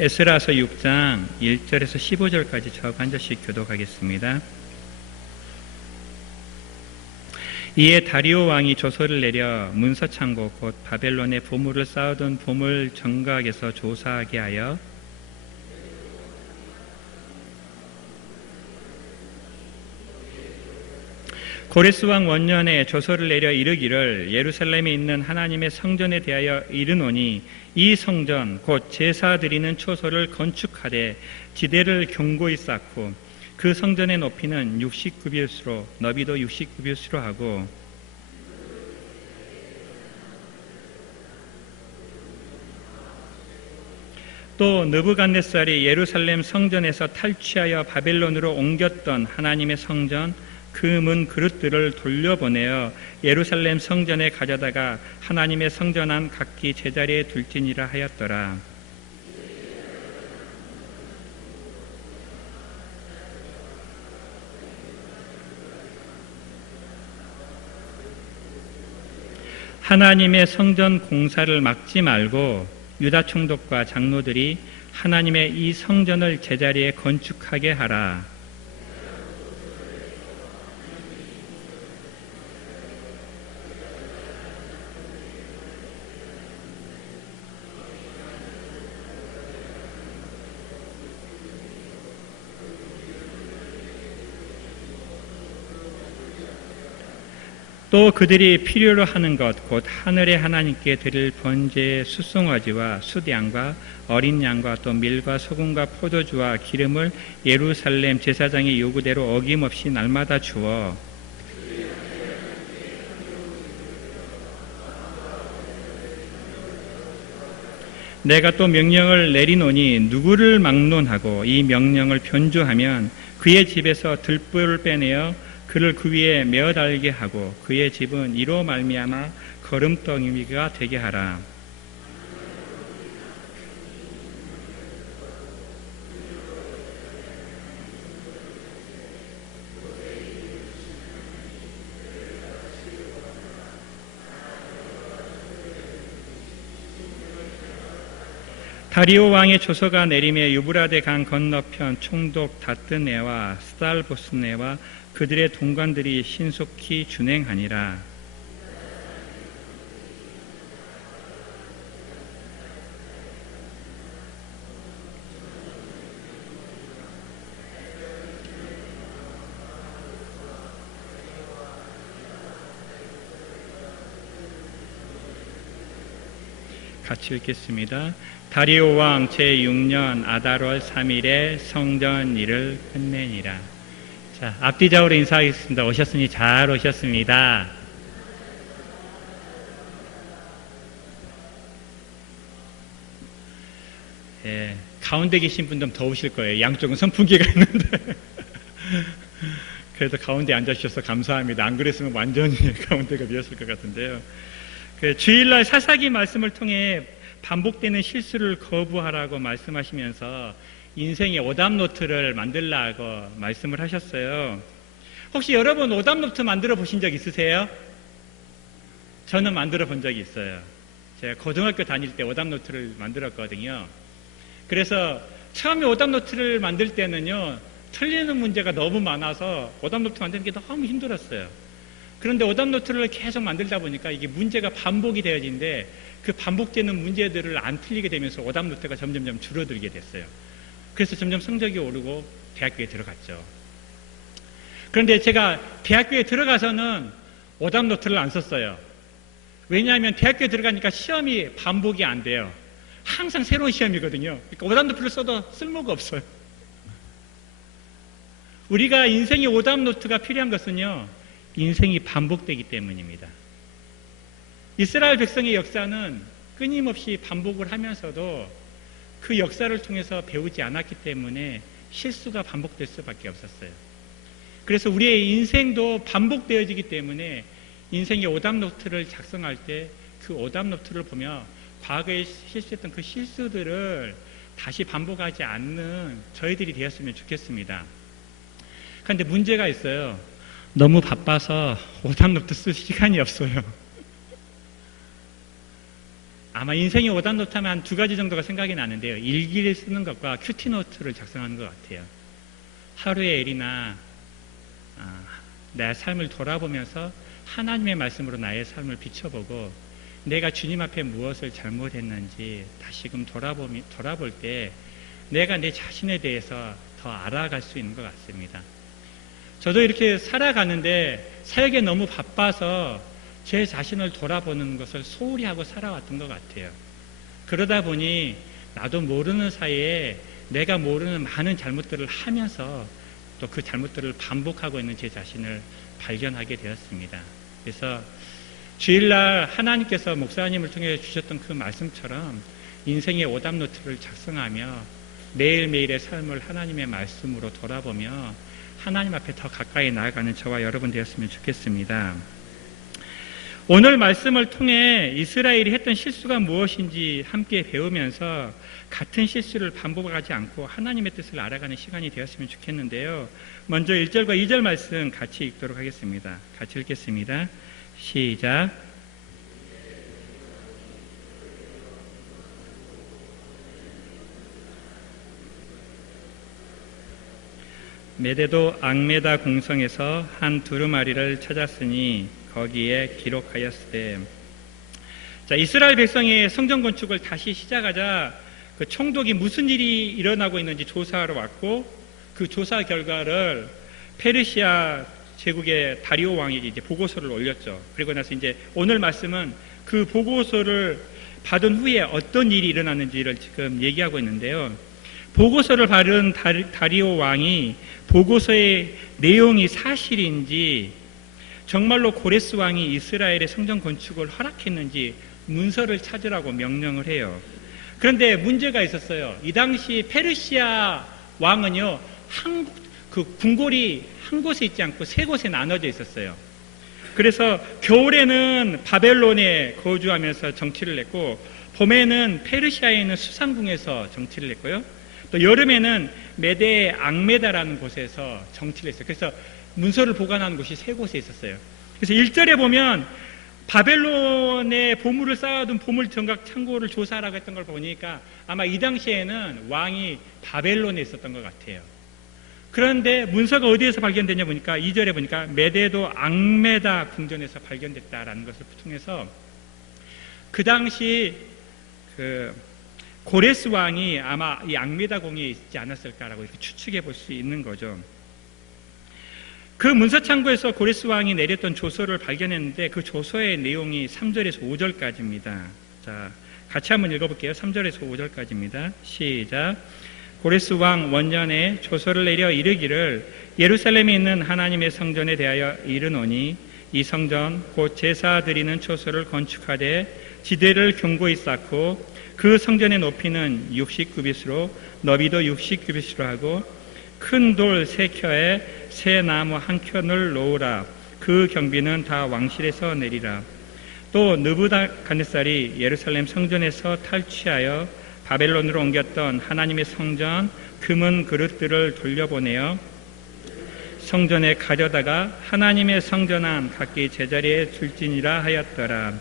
에스라서 6장 1절에서 15절까지 저하고 한 절씩 교독하겠습니다. 이에 다리오 왕이 조서를 내려 문서창고 곧 바벨론의 보물을 쌓아둔 보물 정각에서 조사하게 하여 고레스 왕 원년에 조서를 내려 이르기를 예루살렘에 있는 하나님의 성전에 대하여 이르노니 이 성전 곧 제사 드리는 초소를 건축하되 지대를 견고히 쌓고 그 성전의 높이는 69뷴수로 너비도 69뷴수로 하고 또 느부갓네살이 예루살렘 성전에서 탈취하여 바벨론으로 옮겼던 하나님의 성전 그 문 그릇들을 돌려보내어 예루살렘 성전에 가져다가 하나님의 성전 안 각기 제자리에 둘지니라 하였더라. 하나님의 성전 공사를 막지 말고 유다 총독과 장로들이 하나님의 이 성전을 제자리에 건축하게 하라. 또 그들이 필요로 하는 것 곧 하늘의 하나님께 드릴 번제의 숫송아지와 숫양과 어린 양과 또 밀과 소금과 포도주와 기름을 예루살렘 제사장의 요구대로 어김없이 날마다 주어 내가 또 명령을 내리노니 누구를 막론하고 이 명령을 변조하면 그의 집에서 들불을 빼내어 그를 그 위에 메어 달게 하고 그의 집은 이로 말미암아 거름덩이가 되게 하라. 다리오 왕의 조서가 내림에 유브라데 강 건너편 총독 다뜨네와 스달보스네와 그들의 동관들이 신속히 준행하니라. 같이 읽겠습니다. 다리오 왕 제6년 아달월 3일에 성전 일을 끝내니라. 자, 앞뒤적으로 인사하겠습니다. 오셨으니 잘 오셨습니다. 예, 가운데 계신 분들은 더우실 거예요. 양쪽은 선풍기가 있는데. 그래도 가운데 앉아주셔서 감사합니다. 안 그랬으면 완전히 가운데가 비었을 것 같은데요. 그 주일날 사사기 말씀을 통해 반복되는 실수를 거부하라고 말씀하시면서 인생의 오답노트를 만들라고 말씀을 하셨어요. 혹시 여러분 오답노트 만들어 보신 적 있으세요? 저는 만들어 본 적이 있어요. 제가 고등학교 다닐 때 오답노트를 만들었거든요. 그래서 처음에 오답노트를 만들 때는요, 틀리는 문제가 너무 많아서 오답노트 만드는 게 너무 힘들었어요. 그런데 오답노트를 계속 만들다 보니까 이게 문제가 반복이 되어지는데 그 반복되는 문제들을 안 틀리게 되면서 오답노트가 점점점 줄어들게 됐어요. 그래서 점점 성적이 오르고 대학교에 들어갔죠. 그런데 제가 대학교에 들어가서는 오답노트를 안 썼어요. 왜냐하면 대학교에 들어가니까 시험이 반복이 안 돼요. 항상 새로운 시험이거든요. 그러니까 오답노트를 써도 쓸모가 없어요. 우리가 인생의 오답노트가 필요한 것은요, 인생이 반복되기 때문입니다. 이스라엘 백성의 역사는 끊임없이 반복을 하면서도 그 역사를 통해서 배우지 않았기 때문에 실수가 반복될 수밖에 없었어요. 그래서 우리의 인생도 반복되어지기 때문에 인생의 오답노트를 작성할 때 그 오답노트를 보며 과거에 실수했던 그 실수들을 다시 반복하지 않는 저희들이 되었으면 좋겠습니다. 그런데 문제가 있어요. 너무 바빠서 오답노트 쓸 시간이 없어요. 아마 인생의 오답노트 하면 한 두 가지 정도가 생각이 나는데요. 일기를 쓰는 것과 큐티노트를 작성하는 것 같아요. 하루의 일이나 내 삶을 돌아보면서 하나님의 말씀으로 나의 삶을 비춰보고 내가 주님 앞에 무엇을 잘못했는지 다시금 돌아볼 때 내가 내 자신에 대해서 더 알아갈 수 있는 것 같습니다. 저도 이렇게 살아가는데 사역에 너무 바빠서 제 자신을 돌아보는 것을 소홀히 하고 살아왔던 것 같아요. 그러다 보니 나도 모르는 사이에 내가 모르는 많은 잘못들을 하면서 또 그 잘못들을 반복하고 있는 제 자신을 발견하게 되었습니다. 그래서 주일날 하나님께서 목사님을 통해 주셨던 그 말씀처럼 인생의 오답노트를 작성하며 매일매일의 삶을 하나님의 말씀으로 돌아보며 하나님 앞에 더 가까이 나아가는 저와 여러분 되었으면 좋겠습니다. 오늘 말씀을 통해 이스라엘이 했던 실수가 무엇인지 함께 배우면서 같은 실수를 반복하지 않고 하나님의 뜻을 알아가는 시간이 되었으면 좋겠는데요. 먼저 1절과 2절 말씀 같이 읽도록 하겠습니다. 같이 읽겠습니다. 시작. 메대도 앙메다 공성에서 한 두루마리를 찾았으니 거기에 기록하였으되. 자, 이스라엘 백성의 성전 건축을 다시 시작하자 그 총독이 무슨 일이 일어나고 있는지 조사하러 왔고 그 조사 결과를 페르시아 제국의 다리오 왕에게 이제 보고서를 올렸죠. 그리고 나서 이제 오늘 말씀은 그 보고서를 받은 후에 어떤 일이 일어났는지를 지금 얘기하고 있는데요. 보고서를 받은 다리오 왕이 보고서의 내용이 사실인지 정말로 고레스 왕이 이스라엘의 성전 건축을 허락했는지 문서를 찾으라고 명령을 해요. 그런데 문제가 있었어요. 이 당시 페르시아 왕은요, 그 궁궐이 한 곳에 있지 않고 세 곳에 나눠져 있었어요. 그래서 겨울에는 바벨론에 거주하면서 정치를 했고, 봄에는 페르시아에 있는 수상궁에서 정치를 했고요. 또 여름에는 메대의 앙메다라는 곳에서 정치를 했어요. 그래서 문서를 보관하는 곳이 세 곳에 있었어요. 그래서 1절에 보면 바벨론에 보물을 쌓아둔 보물 정각 창고를 조사하라고 했던 걸 보니까 아마 이 당시에는 왕이 바벨론에 있었던 것 같아요. 그런데 문서가 어디에서 발견되냐 보니까 2절에 보니까 메대도 앙메다 궁전에서 발견됐다라는 것을 통해서 그 당시 그 고레스 왕이 아마 이 앙메다 궁에 있지 않았을까라고 이렇게 추측해 볼 수 있는 거죠. 그 문서 창고에서 고레스 왕이 내렸던 조서를 발견했는데 그 조서의 내용이 3절에서 5절까지입니다. 자, 같이 한번 읽어볼게요. 3절에서 5절까지입니다. 시작. 고레스 왕 원년에 조서를 내려 이르기를 예루살렘에 있는 하나님의 성전에 대하여 이르노니 이 성전 곧 제사 드리는 초소를 건축하되 지대를 견고히 쌓고 그 성전의 높이는 60규빗으로 너비도 60규빗으로 하고 큰 돌 3켜에 새 나무 1켠을 놓으라. 그 경비는 다 왕실에서 내리라. 또 느부갓네살이 예루살렘 성전에서 탈취하여 바벨론으로 옮겼던 하나님의 성전 금은 그릇들을 돌려보내어 성전에 가려다가 하나님의 성전 안 각기 제자리에 둘지니라 하였더라.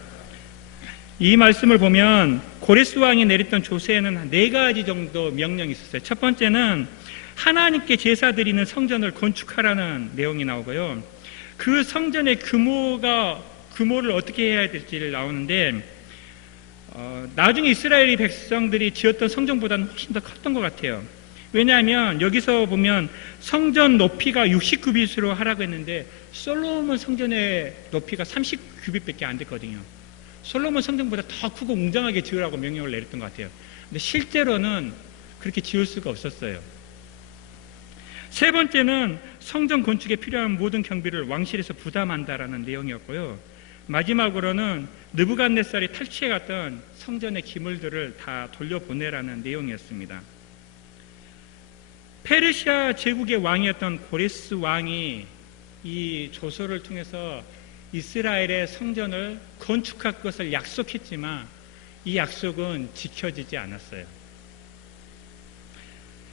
이 말씀을 보면 고레스 왕이 내렸던 조서에는 4가지 정도 명령이 있었어요. 첫 번째는 하나님께 제사 드리는 성전을 건축하라는 내용이 나오고요. 그 성전의 규모를 어떻게 해야 될지를 나오는데 나중에 이스라엘 백성들이 지었던 성전보다는 훨씬 더 컸던 것 같아요. 왜냐하면 여기서 보면 성전 높이가 60규빗으로 하라고 했는데 솔로몬 성전의 높이가 30규빗밖에 안 됐거든요. 솔로몬 성전보다 더 크고 웅장하게 지으라고 명령을 내렸던 것 같아요. 근데 실제로는 그렇게 지을 수가 없었어요. 세 번째는 성전 건축에 필요한 모든 경비를 왕실에서 부담한다라는 내용이었고요. 마지막으로는 느부갓네살이 탈취해갔던 성전의 기물들을 다 돌려보내라는 내용이었습니다. 페르시아 제국의 왕이었던 고레스 왕이 이 조서를 통해서 이스라엘의 성전을 건축할 것을 약속했지만 이 약속은 지켜지지 않았어요.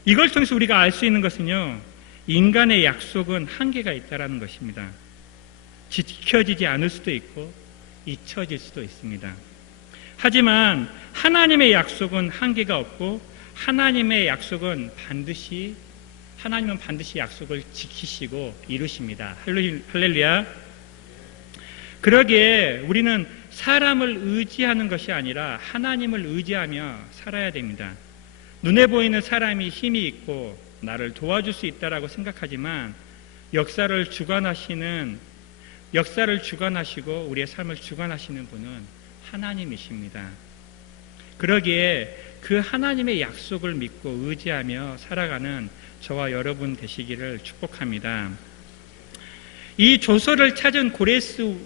이걸 통해서 우리가 알 수 있는 것은요, 인간의 약속은 한계가 있다는 것입니다. 지켜지지 않을 수도 있고 잊혀질 수도 있습니다. 하지만 하나님의 약속은 한계가 없고 하나님은 반드시 약속을 지키시고 이루십니다. 할렐루야. 그러기에 우리는 사람을 의지하는 것이 아니라 하나님을 의지하며 살아야 됩니다. 눈에 보이는 사람이 힘이 있고 나를 도와줄 수 있다라고 생각하지만 역사를 주관하시고 우리의 삶을 주관하시는 분은 하나님이십니다. 그러기에 그 하나님의 약속을 믿고 의지하며 살아가는 저와 여러분 되시기를 축복합니다. 이 조서를 찾은 고레스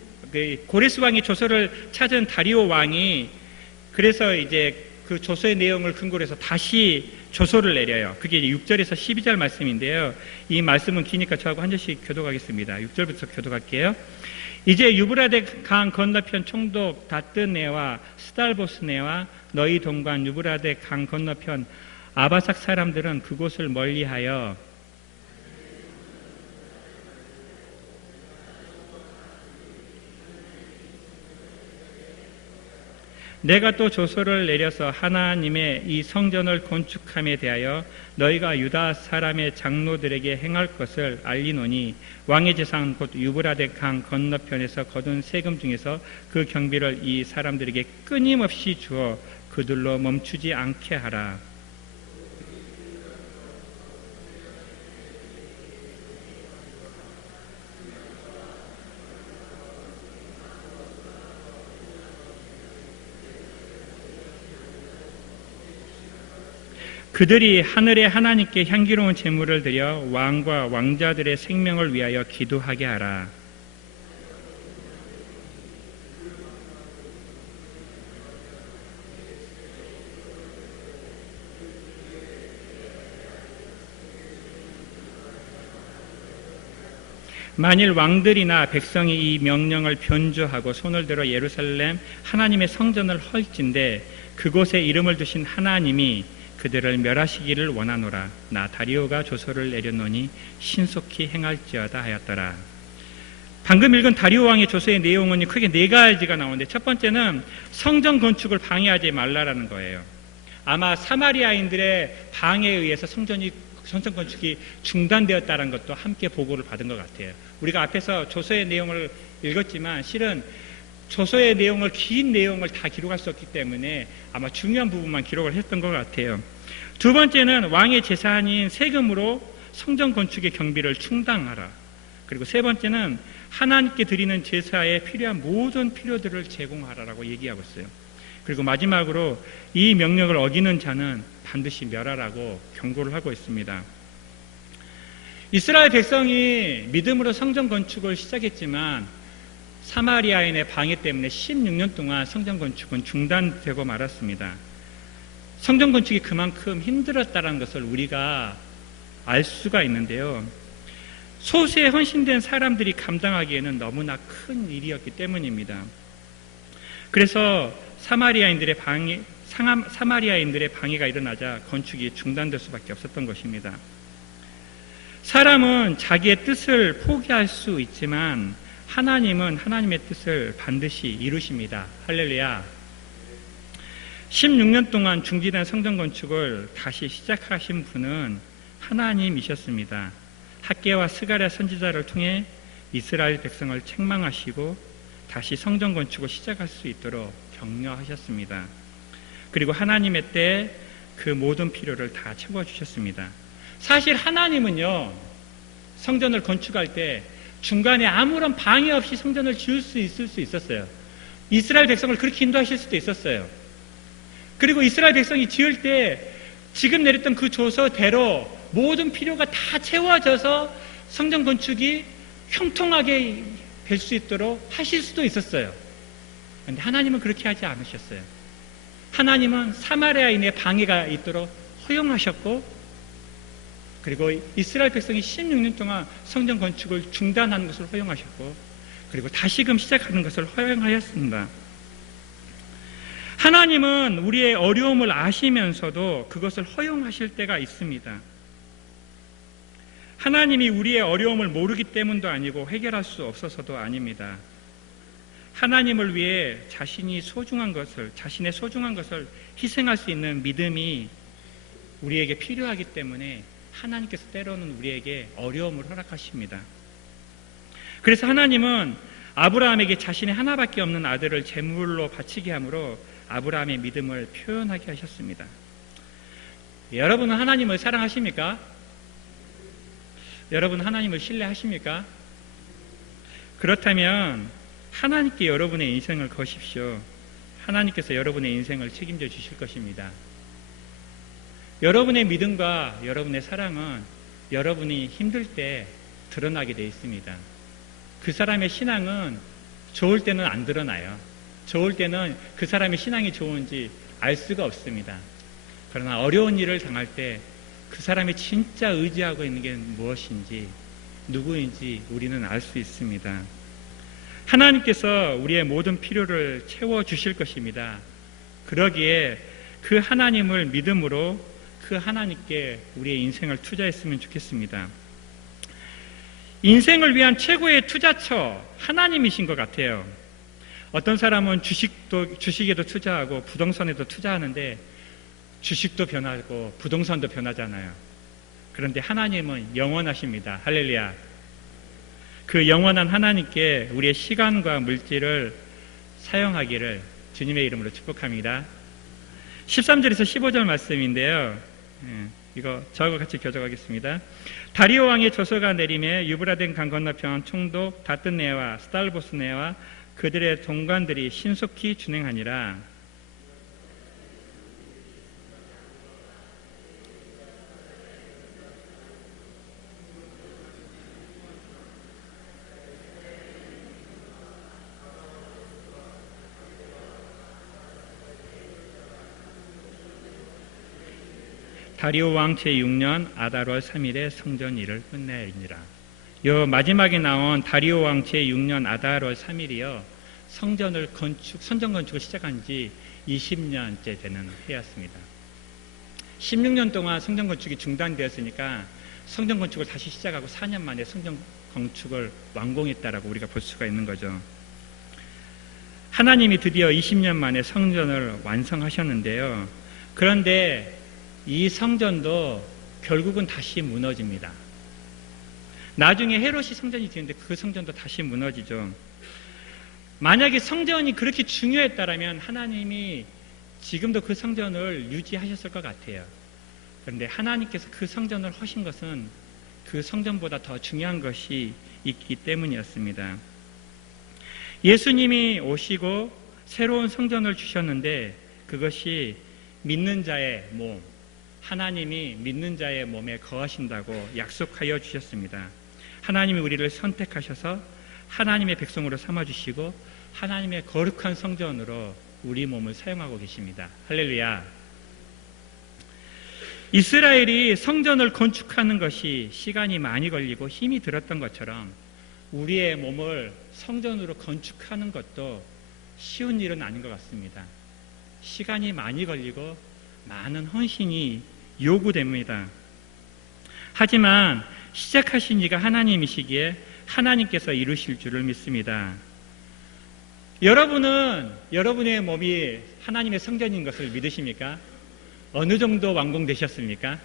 왕이 조서를 찾은 다리오 왕이 그래서 이제 그 조서의 내용을 근거로 해서 다시 조서를 내려요. 그게 6절에서 12절 말씀인데요. 이 말씀은 기니까 저하고 한 절씩 교독하겠습니다. 6절부터 교독할게요. 이제 유브라데 강 건너편 총독 다뜨네와 스달보스네와 너희 동관 유브라데 강 건너편 아바삭 사람들은 그곳을 멀리하여 내가 또 조서를 내려서 하나님의 이 성전을 건축함에 대하여 너희가 유다 사람의 장로들에게 행할 것을 알리노니 왕의 재산 곧 유브라데 강 건너편에서 거둔 세금 중에서 그 경비를 이 사람들에게 끊임없이 주어 그들로 멈추지 않게 하라. 그들이 하늘의 하나님께 향기로운 제물을 드려 왕과 왕자들의 생명을 위하여 기도하게 하라. 만일 왕들이나 백성이 이 명령을 변조하고 손을 들어 예루살렘 하나님의 성전을 헐진대 그곳에 이름을 두신 하나님이 그들을 멸하시기를 원하노라. 나 다리오가 조서를 내렸노니 신속히 행할지어다 하였더라. 방금 읽은 다리오 왕의 조서의 내용은 크게 네 가지가 나오는데 첫 번째는 성전 건축을 방해하지 말라라는 거예요. 아마 사마리아인들의 방해에 의해서 성전 건축이 중단되었다는 것도 함께 보고를 받은 것 같아요. 우리가 앞에서 조서의 내용을 읽었지만 실은 조서의 내용을 긴 내용을 다 기록할 수 없기 때문에 아마 중요한 부분만 기록을 했던 것 같아요. 두 번째는 왕의 재산인 세금으로 성전 건축의 경비를 충당하라. 그리고 세 번째는 하나님께 드리는 제사에 필요한 모든 필요들을 제공하라라고 얘기하고 있어요. 그리고 마지막으로 이 명령을 어기는 자는 반드시 멸하라고 경고를 하고 있습니다. 이스라엘 백성이 믿음으로 성전 건축을 시작했지만 사마리아인의 방해 때문에 16년 동안 성전 건축은 중단되고 말았습니다. 성전 건축이 그만큼 힘들었다는 것을 우리가 알 수가 있는데요. 소수에 헌신된 사람들이 감당하기에는 너무나 큰 일이었기 때문입니다. 그래서 사마리아인들의 방해가 일어나자 건축이 중단될 수밖에 없었던 것입니다. 사람은 자기의 뜻을 포기할 수 있지만 하나님은 하나님의 뜻을 반드시 이루십니다. 할렐루야. 16년 동안 중지된 성전 건축을 다시 시작하신 분은 하나님이셨습니다. 학개와 스가랴 선지자를 통해 이스라엘 백성을 책망하시고 다시 성전 건축을 시작할 수 있도록 격려하셨습니다. 그리고 하나님의 때에 그 모든 필요를 다 채워주셨습니다. 사실 하나님은요, 성전을 건축할 때 중간에 아무런 방해 없이 성전을 지을 수 있었어요. 이스라엘 백성을 그렇게 인도하실 수도 있었어요. 그리고 이스라엘 백성이 지을 때 지금 내렸던 그 조서대로 모든 필요가 다 채워져서 성전 건축이 형통하게 될 수 있도록 하실 수도 있었어요. 그런데 하나님은 그렇게 하지 않으셨어요. 하나님은 사마리아인의 방해가 있도록 허용하셨고, 그리고 이스라엘 백성이 16년 동안 성전 건축을 중단하는 것을 허용하셨고, 그리고 다시금 시작하는 것을 허용하였습니다. 하나님은 우리의 어려움을 아시면서도 그것을 허용하실 때가 있습니다. 하나님이 우리의 어려움을 모르기 때문도 아니고 해결할 수 없어서도 아닙니다. 하나님을 위해 자신의 소중한 것을 희생할 수 있는 믿음이 우리에게 필요하기 때문에 하나님께서 때로는 우리에게 어려움을 허락하십니다. 그래서 하나님은 아브라함에게 자신의 하나밖에 없는 아들을 제물로 바치게 함으로 아브라함의 믿음을 표현하게 하셨습니다. 여러분은 하나님을 사랑하십니까? 여러분 하나님을 신뢰하십니까? 그렇다면 하나님께 여러분의 인생을 거십시오. 하나님께서 여러분의 인생을 책임져 주실 것입니다. 여러분의 믿음과 여러분의 사랑은 여러분이 힘들 때 드러나게 되어 있습니다. 그 사람의 신앙은 좋을 때는 안 드러나요. 좋을 때는 그 사람의 신앙이 좋은지 알 수가 없습니다. 그러나 어려운 일을 당할 때 그 사람이 진짜 의지하고 있는 게 무엇인지, 누구인지 우리는 알 수 있습니다. 하나님께서 우리의 모든 필요를 채워주실 것입니다. 그러기에 그 하나님을 믿음으로 그 하나님께 우리의 인생을 투자했으면 좋겠습니다. 인생을 위한 최고의 투자처 하나님이신 것 같아요. 어떤 사람은 주식에도 투자하고 부동산에도 투자하는데 주식도 변하고 부동산도 변하잖아요. 그런데 하나님은 영원하십니다. 할렐루야. 그 영원한 하나님께 우리의 시간과 물질을 사용하기를 주님의 이름으로 축복합니다. 13절에서 15절 말씀인데요. 이거 저하고 같이 교독하겠습니다. 다리오 왕의 조서가 내림에 유브라덴 강 건너편 총독 다뜻네와 스달보스네와 그들의 동관들이 신속히 준행하니라. 다리오 왕 제6년 아달월 3일에 성전 일을 끝내니라. 요 마지막에 나온 다리오 왕 제6년 아달월 3일이요. 성전 건축을 시작한 지 20년째 되는 해였습니다. 16년 동안 성전 건축이 중단되었으니까 성전 건축을 다시 시작하고 4년 만에 성전 건축을 완공했다라고 우리가 볼 수가 있는 거죠. 하나님이 드디어 20년 만에 성전을 완성하셨는데요. 그런데 이 성전도 결국은 다시 무너집니다. 나중에 헤롯이 성전이 지었는데 그 성전도 다시 무너지죠. 만약에 성전이 그렇게 중요했다면 하나님이 지금도 그 성전을 유지하셨을 것 같아요. 그런데 하나님께서 그 성전을 하신 것은 그 성전보다 더 중요한 것이 있기 때문이었습니다. 예수님이 오시고 새로운 성전을 주셨는데 그것이 믿는 자의 몸, 하나님이 믿는 자의 몸에 거하신다고 약속하여 주셨습니다. 하나님이 우리를 선택하셔서 하나님의 백성으로 삼아주시고 하나님의 거룩한 성전으로 우리 몸을 사용하고 계십니다. 할렐루야. 이스라엘이 성전을 건축하는 것이 시간이 많이 걸리고 힘이 들었던 것처럼 우리의 몸을 성전으로 건축하는 것도 쉬운 일은 아닌 것 같습니다. 시간이 많이 걸리고 많은 헌신이 요구됩니다. 하지만 시작하신 이가 하나님이시기에 하나님께서 이루실 줄을 믿습니다. 여러분은 여러분의 몸이 하나님의 성전인 것을 믿으십니까? 어느 정도 완공되셨습니까?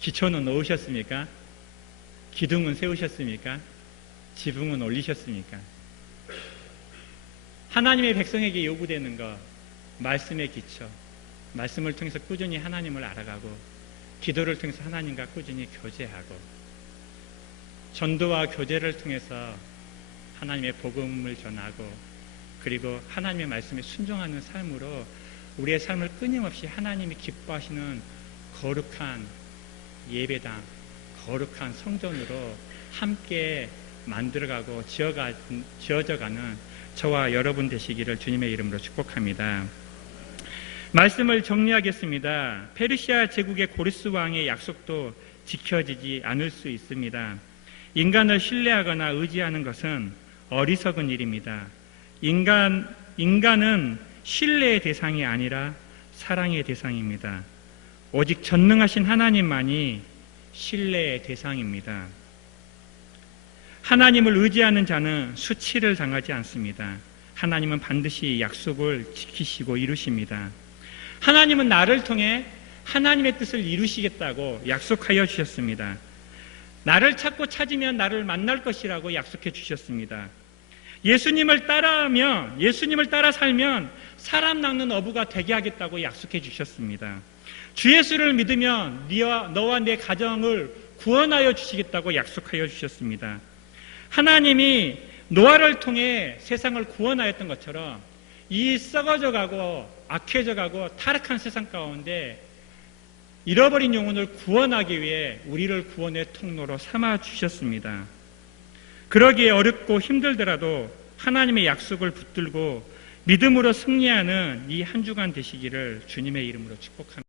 기초는 놓으셨습니까? 기둥은 세우셨습니까? 지붕은 올리셨습니까? 하나님의 백성에게 요구되는 것, 말씀의 기초, 말씀을 통해서 꾸준히 하나님을 알아가고 기도를 통해서 하나님과 꾸준히 교제하고 전도와 교제를 통해서 하나님의 복음을 전하고 그리고 하나님의 말씀에 순종하는 삶으로 우리의 삶을 끊임없이 하나님이 기뻐하시는 거룩한 예배당, 거룩한 성전으로 함께 만들어가고 지어져가는 저와 여러분 되시기를 주님의 이름으로 축복합니다. 말씀을 정리하겠습니다. 페르시아 제국의 고리스 왕의 약속도 지켜지지 않을 수 있습니다. 인간을 신뢰하거나 의지하는 것은 어리석은 일입니다. 인간은 신뢰의 대상이 아니라 사랑의 대상입니다. 오직 전능하신 하나님만이 신뢰의 대상입니다. 하나님을 의지하는 자는 수치를 당하지 않습니다. 하나님은 반드시 약속을 지키시고 이루십니다. 하나님은 나를 통해 하나님의 뜻을 이루시겠다고 약속하여 주셨습니다. 나를 찾고 찾으면 나를 만날 것이라고 약속해 주셨습니다. 예수님을 따라하면, 예수님을 따라 살면 사람 낚는 어부가 되게 하겠다고 약속해 주셨습니다. 주 예수를 믿으면 너와 내 가정을 구원하여 주시겠다고 약속하여 주셨습니다. 하나님이 노아를 통해 세상을 구원하였던 것처럼 이 썩어져가고 악해져가고 타락한 세상 가운데 잃어버린 영혼을 구원하기 위해 우리를 구원의 통로로 삼아 주셨습니다. 그러기에 어렵고 힘들더라도 하나님의 약속을 붙들고 믿음으로 승리하는 이 한 주간 되시기를 주님의 이름으로 축복합니다.